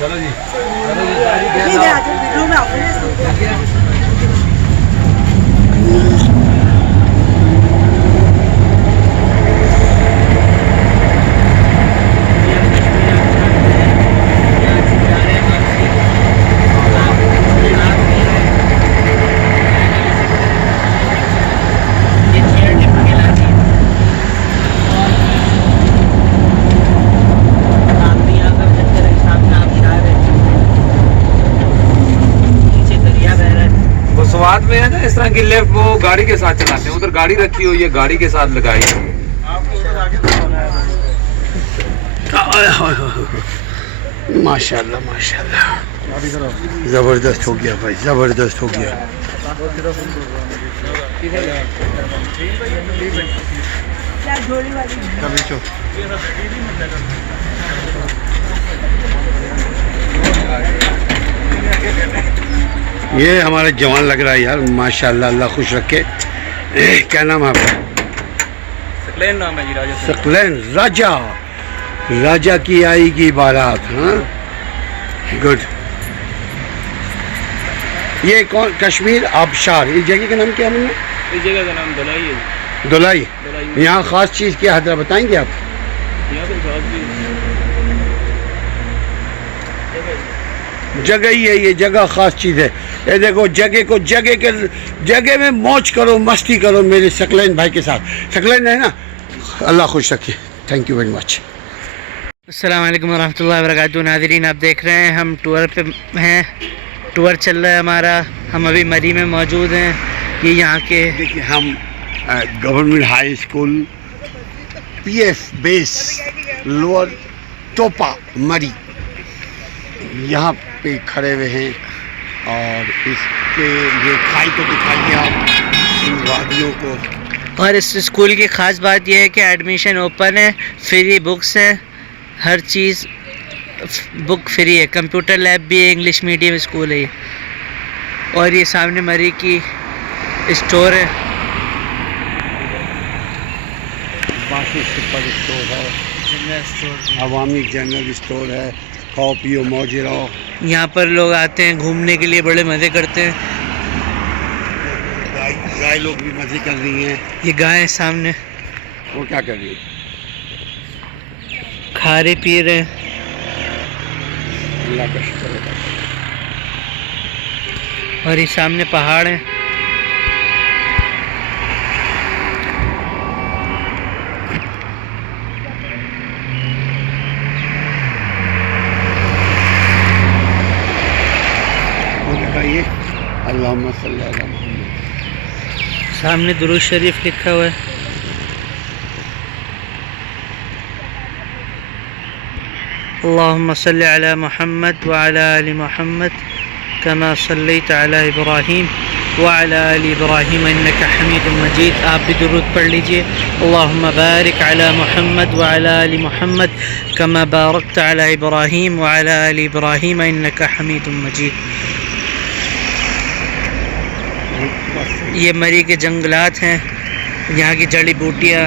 चलो जी स्वाद में है ना, इस तरह की लेफ्ट वो गाड़ी के साथ चलाते हैं। उधर गाड़ी रखी हुई है, गाड़ी के साथ लगाई है। माशाल्लाह माशाल्लाह, जबरदस्त हो गया भाई, जबरदस्त हो गया। ये हमारा जवान लग रहा है यार, माशाल्लाह, अल्लाह खुश रखे। क्या नाम है आपका? सकलैन नाम है जी, राजा। सकलैन राजा, राजा की आएगी बारात। हाँ, गुड। ये कौन? कश्मीर आबशार, इस जगह का नाम क्या है? इस जगह का नाम धुलाई है। धुलाई। यहाँ ख़ास चीज़ क्या है, बताएंगे आप? यहाँ पर जगह ही है, ये जगह ख़ास चीज़ है। ये देखो, जगह को जगह में मौज करो, मस्ती करो मेरे सकलैन भाई के साथ। सकलैन है ना, अल्लाह खुश रखे। Thank you very much. अस्सलाम वालेकुम रहमतुल्लाहि व बरकातुहू। नाज़रीन, आप देख रहे हैं हम टूर पे हैं, टूर चल रहा है हमारा। हम अभी मरी में मौजूद हैं। ये यहाँ के, देखिए, हम government high school PS base lower टोपा मरी, यहाँ पे खड़े हुए हैं। और इसके ये खाई को दिखाइए आप, इन वादियों को। और इस स्कूल की ख़ास बात यह है कि एडमिशन ओपन है, फ्री बुक्स हैं, हर चीज़ बुक फ्री है। कंप्यूटर लैब भी है, इंग्लिश मीडियम स्कूल है ये। और ये सामने मरी की स्टोर है, बाकी सुपर स्टोर है, अवामी जनरल स्टोर है, खाओ पियो मौज रहो। यहाँ पर लोग आते हैं घूमने के लिए, बड़े मज़े करते हैं। गाय लोग भी मज़े कर रही हैं। ये गाय सामने वो क्या कर रही है? खा रहे पी रहे हैं। अल्लाह का शुक्र है। और ये सामने पहाड़ है। अल्लाहुम्मा सल्ली अला मुहम्मद। सामने दुरूद शरीफ लिखा हुआ है। अल्लाहुम्मा सल्ली अला मुहम्मद व अला आलि मुहम्मद कमा सल्लैता अला इब्राहीम व अला आलि इब्राहीम इन्नका हमीदुम मजीद। आप भी दुरूद पढ़ लीजिए। अल्लाहुम्मा बारिक अला मुहम्मद व अला आलि मुहम्मद कमा बारकता अला इब्राहीम व अला आलि इब्राहीम इन्नका हमीदुम मजीद। ये मरी के जंगलात हैं, यहाँ की जड़ी बूटियाँ